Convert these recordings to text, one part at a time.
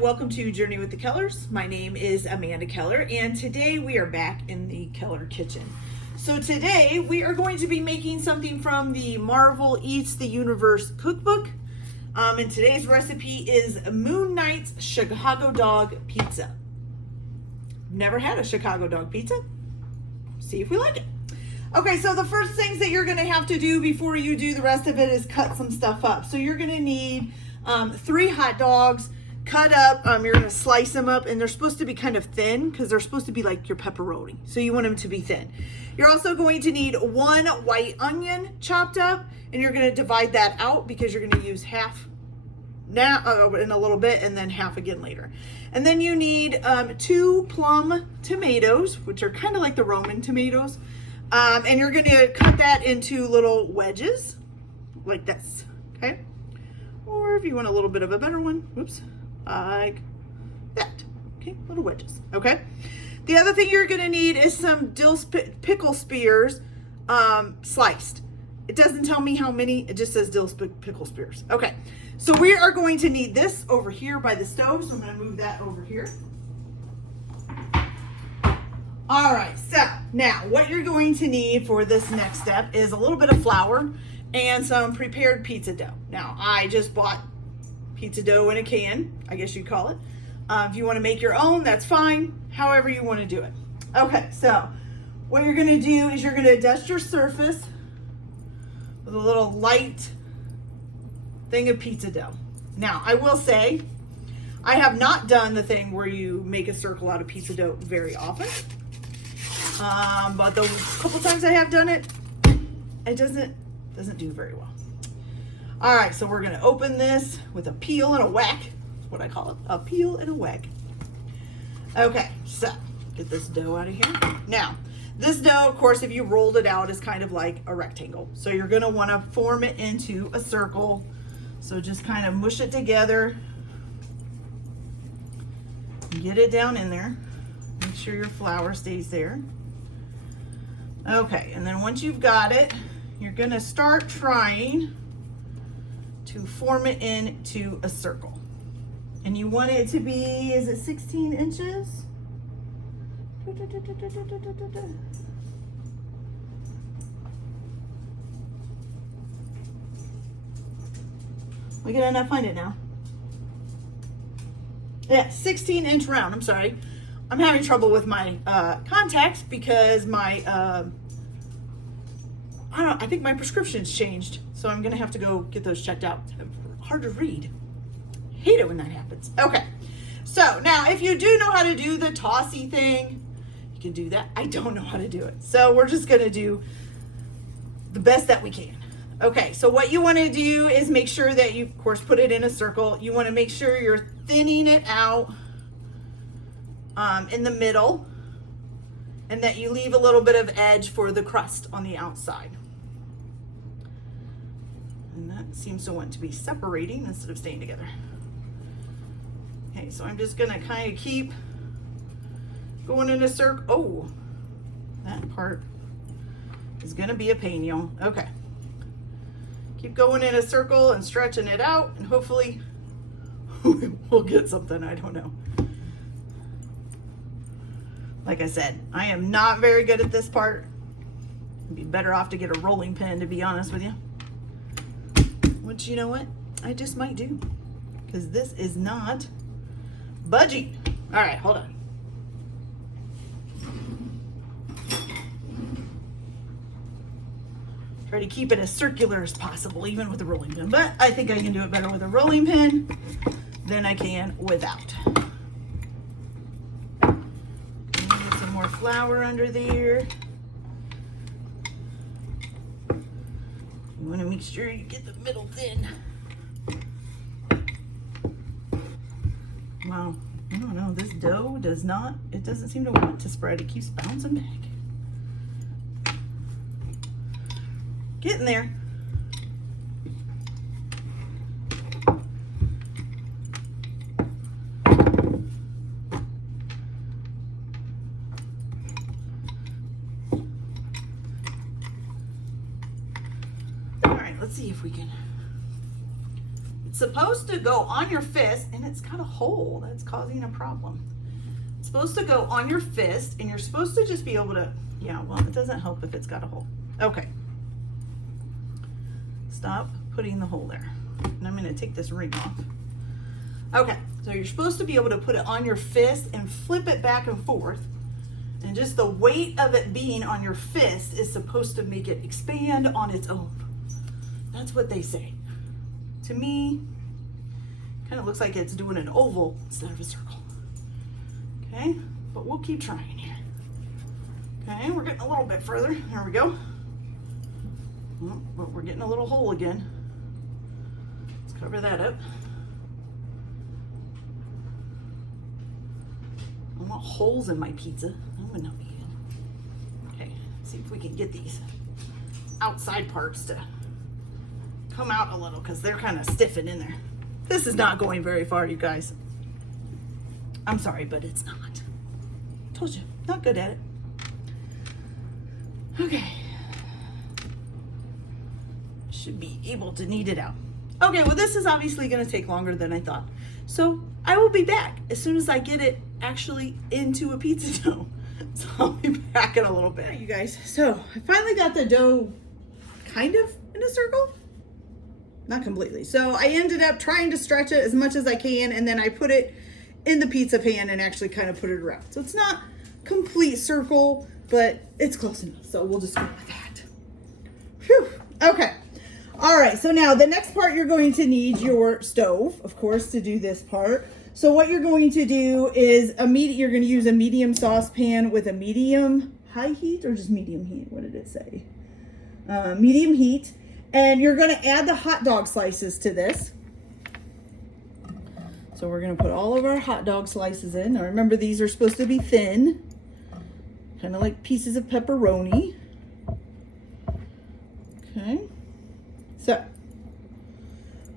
and welcome to Journey with the Kellers. My name is Amanda Keller, and today we are back in the Keller kitchen. So today we are going to be making something from the Marvel Eats the Universe cookbook. And today's recipe is Moon Knight's Chicago Dog Pizza. Never had a Chicago Dog Pizza. See if we like it. Okay, so the first things that you're going to have to do before you do the rest of it is cut some stuff up. So you're going to need 3 hot dogs cut up. You're going to slice them up, and they're supposed to be kind of thin because they're supposed to be like your pepperoni. So you want them to be thin. You're also going to need 1 white onion chopped up, and you're going to divide that out because you're going to use half now in a little bit and then half again later. And then you need 2 plum tomatoes, which are kind of like the Roman tomatoes. And you're going to cut that into little wedges like this, okay? Or if you want a little bit of a better one, whoops, like that, okay? Little wedges, okay? The other thing you're going to need is some dill pickle spears sliced. It doesn't tell me how many, it just says dill pickle spears. Okay, so we are going to need this over here by the stove, so I'm going to move that over here. All right, so now what you're going to need for this next step is a little bit of flour and some prepared pizza dough. Now, I just bought pizza dough in a can, I guess you'd call it. If you want to make your own, that's fine, however you want to do it. Okay, so what you're going to do is you're going to dust your surface with a little light thing of pizza dough. Now, I will say, I have not done the thing where you make a circle out of pizza dough very often. But the couple times I have done it, it doesn't do very well. All right, so we're gonna open this with a peel and a whack. That's what I call it, a peel and a whack. Okay, so get this dough out of here. Now, this dough, of course, if you rolled it out, is kind of like a rectangle. So you're gonna wanna form it into a circle. So just kind of mush it together. Get it down in there. Make sure your flour stays there. Okay, and then once you've got it, you're gonna start trying to form it into a circle. And you want it to be, is it 16 inches? We gonna not find it now. Yeah, 16-inch round, I'm sorry. I'm having trouble with my contacts because my, I think my prescription's changed. So I'm gonna have to go get those checked out. Hard to read. Hate it when that happens. Okay, so now if you do know how to do the tossy thing, you can do that. I don't know how to do it. So we're just gonna do the best that we can. Okay, so what you wanna do is make sure that you, of course, put it in a circle. You wanna make sure you're thinning it out in the middle, and that you leave a little bit of edge for the crust on the outside. And that seems to want to be separating instead of staying together. Okay, so I'm just gonna kind of keep going in a circle. Oh, that part is gonna be a pain, y'all. Okay. Keep going in a circle and stretching it out, and hopefully we'll get something, I don't know. Like I said, I am not very good at this part. I'd be better off to get a rolling pin, to be honest with you. Which, you know what? I just might do. Because this is not budging. All right, hold on. Try to keep it as circular as possible, even with a rolling pin. But I think I can do it better with a rolling pin than I can without. More flour under there. You want to make sure you get the middle thin. Wow, I don't know, this dough it doesn't seem to want to spread. It keeps bouncing back. Getting there. Let's see if we can supposed to go on your fist, and it's got a hole that's causing a problem. It's supposed to go on your fist, and you're supposed to just be able to, yeah, well, it doesn't help if it's got a hole. Okay. Stop putting the hole there. And I'm going to take this ring off. Okay, so you're supposed to be able to put it on your fist and flip it back and forth. And just the weight of it being on your fist is supposed to make it expand on its own. That's what they say. To me, kind of looks like it's doing an oval instead of a circle. Okay, but we'll keep trying here. Okay, we're getting a little bit further. There we go. Oh, but we're getting a little hole again. Let's cover that up. I want holes in my pizza. That would not be good. Okay, let's see if we can get these outside parts to come out a little because they're kind of stiffened in there. This is not going very far, you guys. I'm sorry, but it's not. Told you, not good at it. Okay. Should be able to knead it out. Okay, well, this is obviously going to take longer than I thought. So I will be back as soon as I get it actually into a pizza dough. So I'll be back in a little bit. All right, you guys, so I finally got the dough kind of in a circle. Not completely. So I ended up trying to stretch it as much as I can, and then I put it in the pizza pan and actually kind of put it around. So it's not complete circle, but it's close enough. So we'll just go with that. Whew. Okay. All right. So now the next part, you're going to need your stove, of course, to do this part. So what you're going to do is you're going to use a medium saucepan with a medium high heat or just medium heat. What did it say? Medium heat. And you're going to add the hot dog slices to this. So we're going to put all of our hot dog slices in. Now remember, these are supposed to be thin, kind of like pieces of pepperoni. Okay. So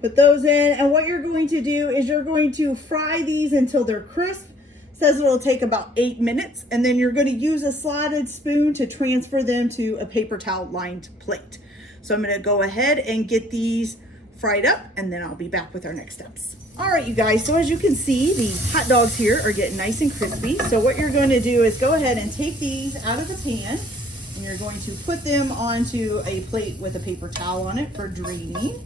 put those in, and what you're going to do is you're going to fry these until they're crisp. It says it'll take about 8 minutes, and then you're going to use a slotted spoon to transfer them to a paper towel lined plate. So I'm going to go ahead and get these fried up, and then I'll be back with our next steps. All right, you guys, so as you can see, the hot dogs here are getting nice and crispy. So what you're going to do is go ahead and take these out of the pan, and you're going to put them onto a plate with a paper towel on it for draining.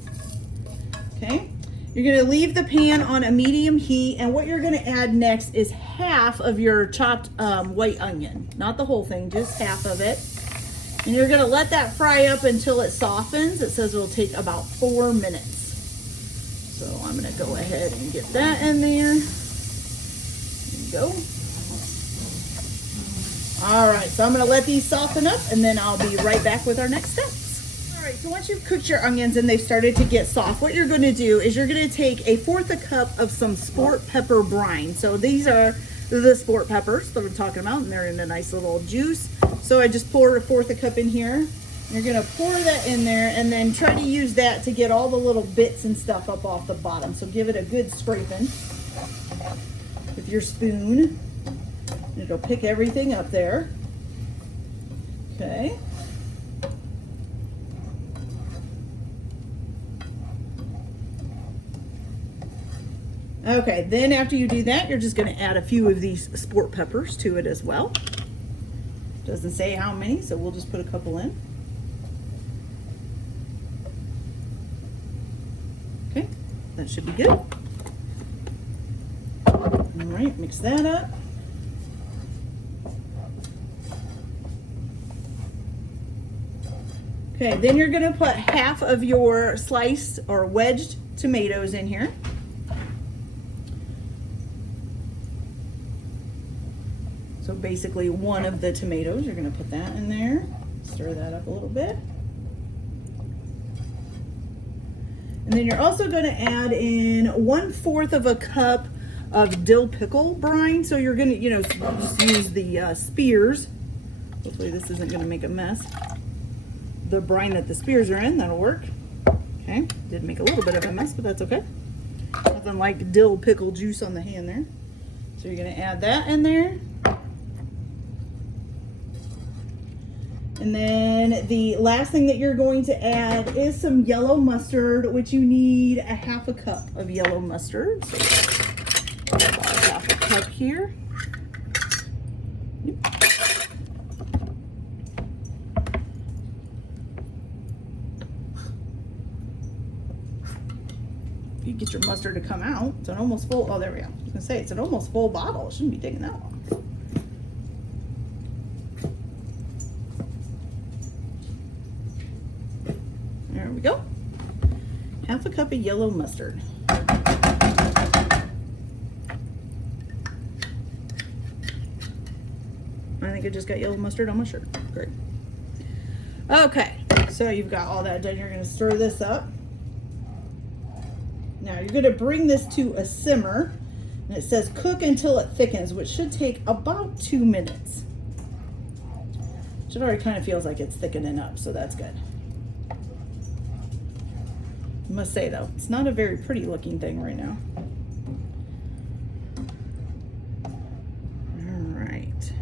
Okay, you're going to leave the pan on a medium heat, and what you're going to add next is half of your chopped white onion. Not the whole thing, just half of it. And you're going to let that fry up until it softens. It says it'll take about 4 minutes. So I'm going to go ahead and get that in there. There you go. All right, so I'm going to let these soften up, and then I'll be right back with our next steps. All right, so once you've cooked your onions and they've started to get soft, what you're going to do is you're going to take 1/4 cup of some sport pepper brine. So these are the sport peppers that I'm talking about, and they're in a nice little juice. So I just poured 1/4 cup in here. You're going to pour that in there, and then try to use that to get all the little bits and stuff up off the bottom. So give it a good scraping with your spoon. It'll pick everything up there. Okay. Okay, then after you do that, you're just going to add a few of these sport peppers to it as well. Doesn't say how many, so we'll just put a couple in. Okay, that should be good. All right, mix that up. Okay, then you're going to put half of your sliced or wedged tomatoes in here. So basically one of the tomatoes, you're going to put that in there. Stir that up a little bit. And then you're also going to add in 1/4 of a cup of dill pickle brine. So you're going to, just use the spears. Hopefully this isn't going to make a mess. The brine that the spears are in, that'll work. Okay, did make a little bit of a mess, but that's okay. Nothing like dill pickle juice on the hand there. So you're going to add that in there. And then the last thing that you're going to add is some yellow mustard, which you need a 1/2 cup of yellow mustard. So about 1/2 cup here. You get your mustard to come out. It's an almost full, oh, there we go. I was gonna say, it's an almost full bottle. It shouldn't be taking that long. There we go. 1/2 cup of yellow mustard. I think I just got yellow mustard on my shirt. Great. Okay, so you've got all that done. You're gonna stir this up. Now you're gonna bring this to a simmer, and it says cook until it thickens, which should take about 2 minutes. It already kind of feels like it's thickening up, so that's good. I must say though, it's not a very pretty looking thing right now. All right.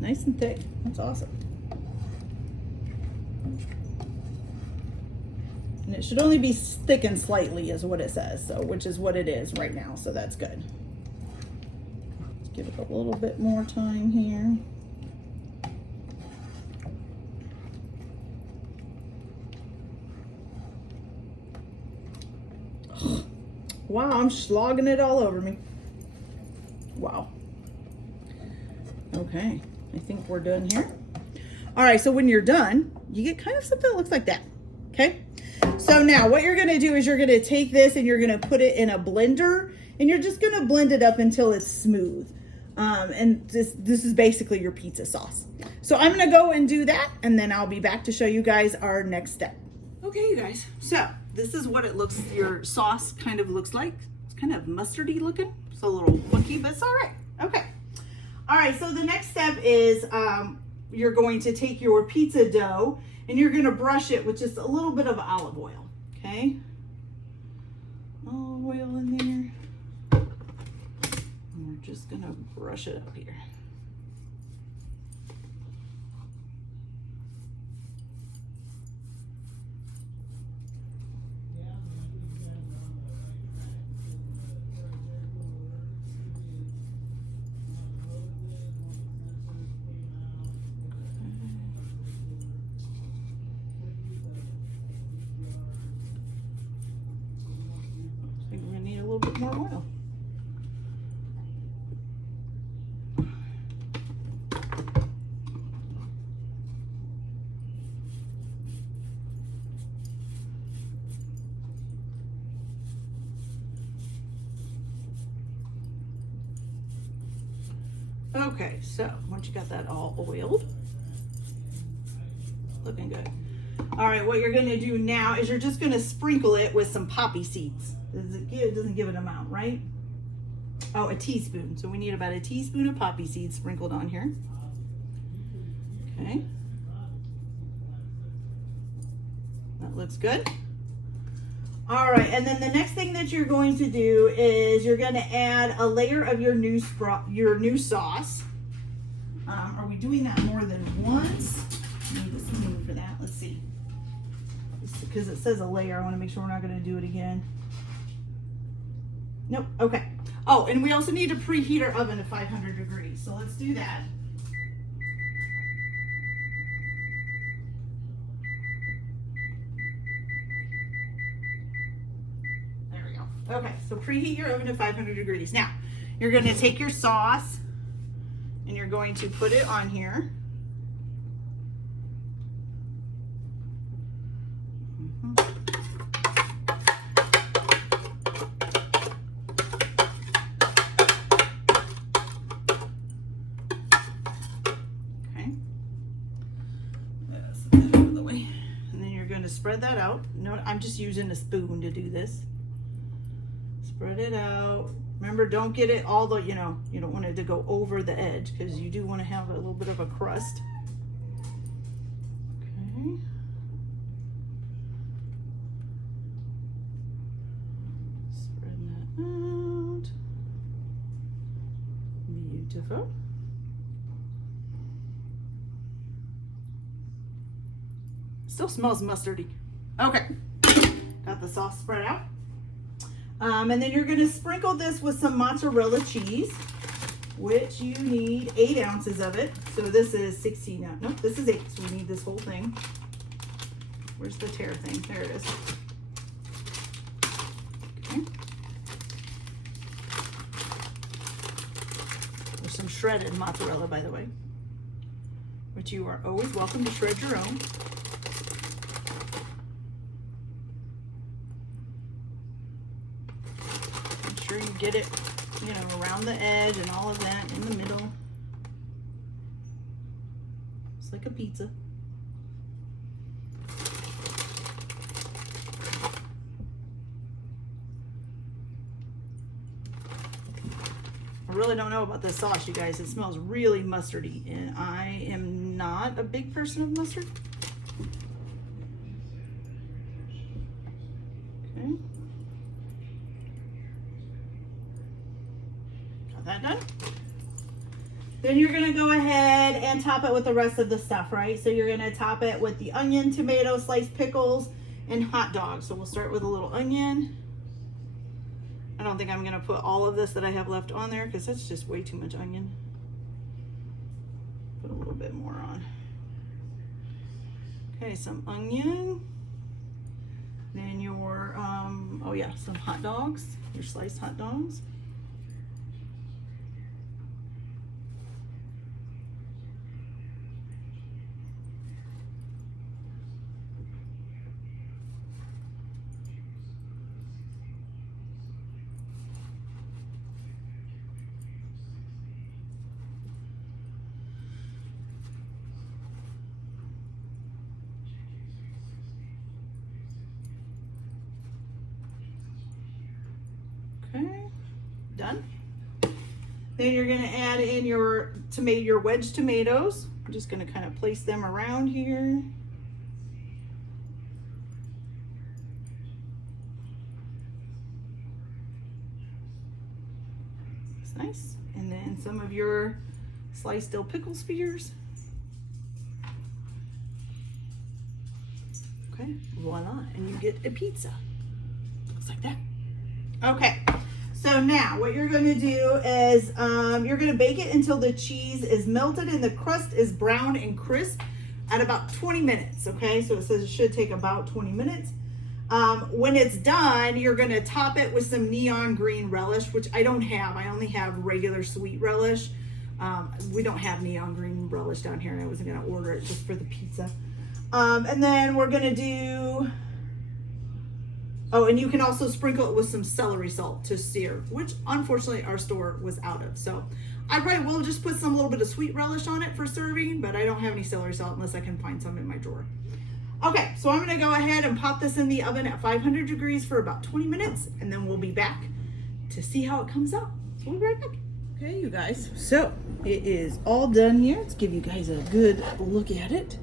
Nice and thick. That's awesome. And it should only be thickened slightly is what it says, so which is what it is right now, so that's good. Let's give it a little bit more time here. Wow, I'm slogging it all over me. Wow. Okay, I think we're done here. All right, so when you're done, you get kind of something that looks like that, okay? So now what you're gonna do is you're gonna take this and you're gonna put it in a blender and you're just gonna blend it up until it's smooth. And this is basically your pizza sauce. So I'm gonna go and do that and then I'll be back to show you guys our next step. Okay, you guys, so this is what it looks, your sauce kind of looks like. It's kind of mustardy looking. It's a little funky, but it's all right. Okay. All right, so the next step is you're going to take your pizza dough and you're gonna brush it with just a little bit of olive oil, okay? Olive oil in there. And we're just gonna brush it up here. I think we're gonna need a little bit more oil. Okay, so once you got that all oiled, looking good. All right, what you're gonna do now is you're just gonna sprinkle it with some poppy seeds. It doesn't give an amount, right? Oh, a teaspoon. So we need about a teaspoon of poppy seeds sprinkled on here. Okay. That looks good. All right, and then the next thing that you're going to do is you're going to add a layer of your new sauce. Are we doing that more than once? I need the spoon for that. Let's see. Because it says a layer, I want to make sure we're not going to do it again. Nope. Okay. Oh, and we also need to preheat our oven to 500 degrees. So let's do that. Okay, so preheat your oven to 500 degrees. Now, you're going to take your sauce and you're going to put it on here. Okay. That's out of the way. And then you're going to spread that out. No, I'm just using a spoon to do this. Spread it out. Remember, don't get it all the, you don't want it to go over the edge because you do want to have a little bit of a crust. Beautiful. Still smells mustardy. Okay, got the sauce spread out. And then you're going to sprinkle this with some mozzarella cheese, which you need 8 ounces of it. So this is 16 ounces. Nope, this is 8. So we need this whole thing. Where's the tear thing? There it is. Okay. There's some shredded mozzarella, by the way, which you are always welcome to shred your own. Make sure you get it, you know, around the edge and all of that in the middle. It's like a pizza. I really don't know about this sauce, you guys. It smells really mustardy, and I am not a big person of mustard. Okay. Got that done. Then you're gonna go ahead and top it with the rest of the stuff, right? So you're gonna top it with the onion, tomato, sliced pickles, and hot dogs. So we'll start with a little onion. I don't think I'm gonna put all of this that I have left on there because that's just way too much onion. Put a little bit more on. Okay, some onion. Then your, oh yeah, some hot dogs, your sliced hot dogs. Okay, done. Then you're gonna add in your tomato, your wedge tomatoes. I'm just gonna kind of place them around here. It's nice. And then some of your sliced dill pickle spears. Okay, voila, and you get a pizza. Looks like that. Okay, so now what you're going to do is you're going to bake it until the cheese is melted and the crust is brown and crisp at about 20 minutes, okay? So it says it should take about 20 minutes. When it's done, you're going to top it with some neon green relish, which I don't have. I only have regular sweet relish. We don't have neon green relish down here, and I wasn't going to order it just for the pizza. And then we're going to do... Oh, and you can also sprinkle it with some celery salt to sear, which unfortunately our store was out of. So I probably will just put some little bit of sweet relish on it for serving, but I don't have any celery salt unless I can find some in my drawer. Okay, so I'm gonna go ahead and pop this in the oven at 500 degrees for about 20 minutes, and then we'll be back to see how it comes out. So we'll be right back. Okay, you guys, so it is all done here. Let's give you guys a good look at it.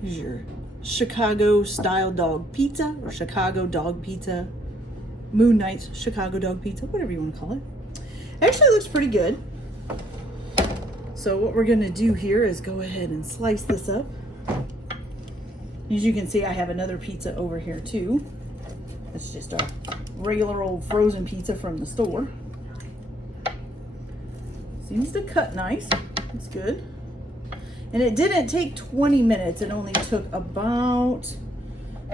Here's your Chicago style dog pizza, or Chicago dog pizza, Moon Knight's Chicago dog pizza, whatever you want to call it. Actually, it looks pretty good. So what we're gonna do here is go ahead and slice this up. As you can see, I have another pizza over here too. It's just a regular old frozen pizza from the store. Seems to cut nice. It's good. And it didn't take 20 minutes. It only took about,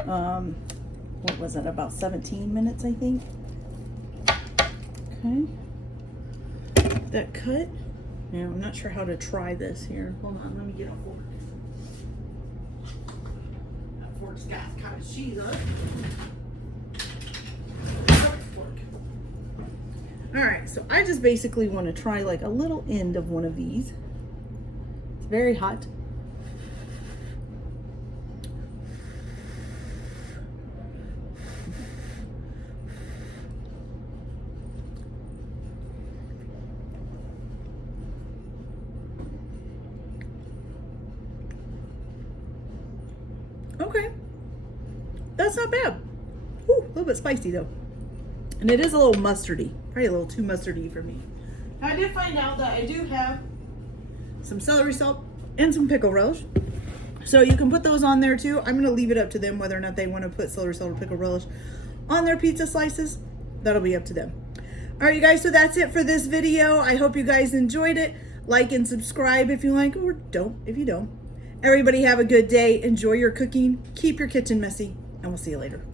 what was it? About 17 minutes, I think. Okay. That cut. Now, I'm not sure how to try this here. Hold on, let me get a fork. That fork's got kind of cheese on it. All right, so I just basically want to try like a little end of one of these. It's very hot. Okay, that's not bad. Ooh, a little bit spicy though. And it is a little mustardy, probably a little too mustardy for me. I did find out that I do have some celery salt and some pickle relish. So you can put those on there too. I'm gonna leave it up to them whether or not they want to put celery salt or pickle relish on their pizza slices. That'll be up to them. All right, you guys, so that's it for this video. I hope you guys enjoyed it. Like and subscribe if you like, or don't if you don't. Everybody have a good day. Enjoy your cooking. Keep your kitchen messy, and we'll see you later.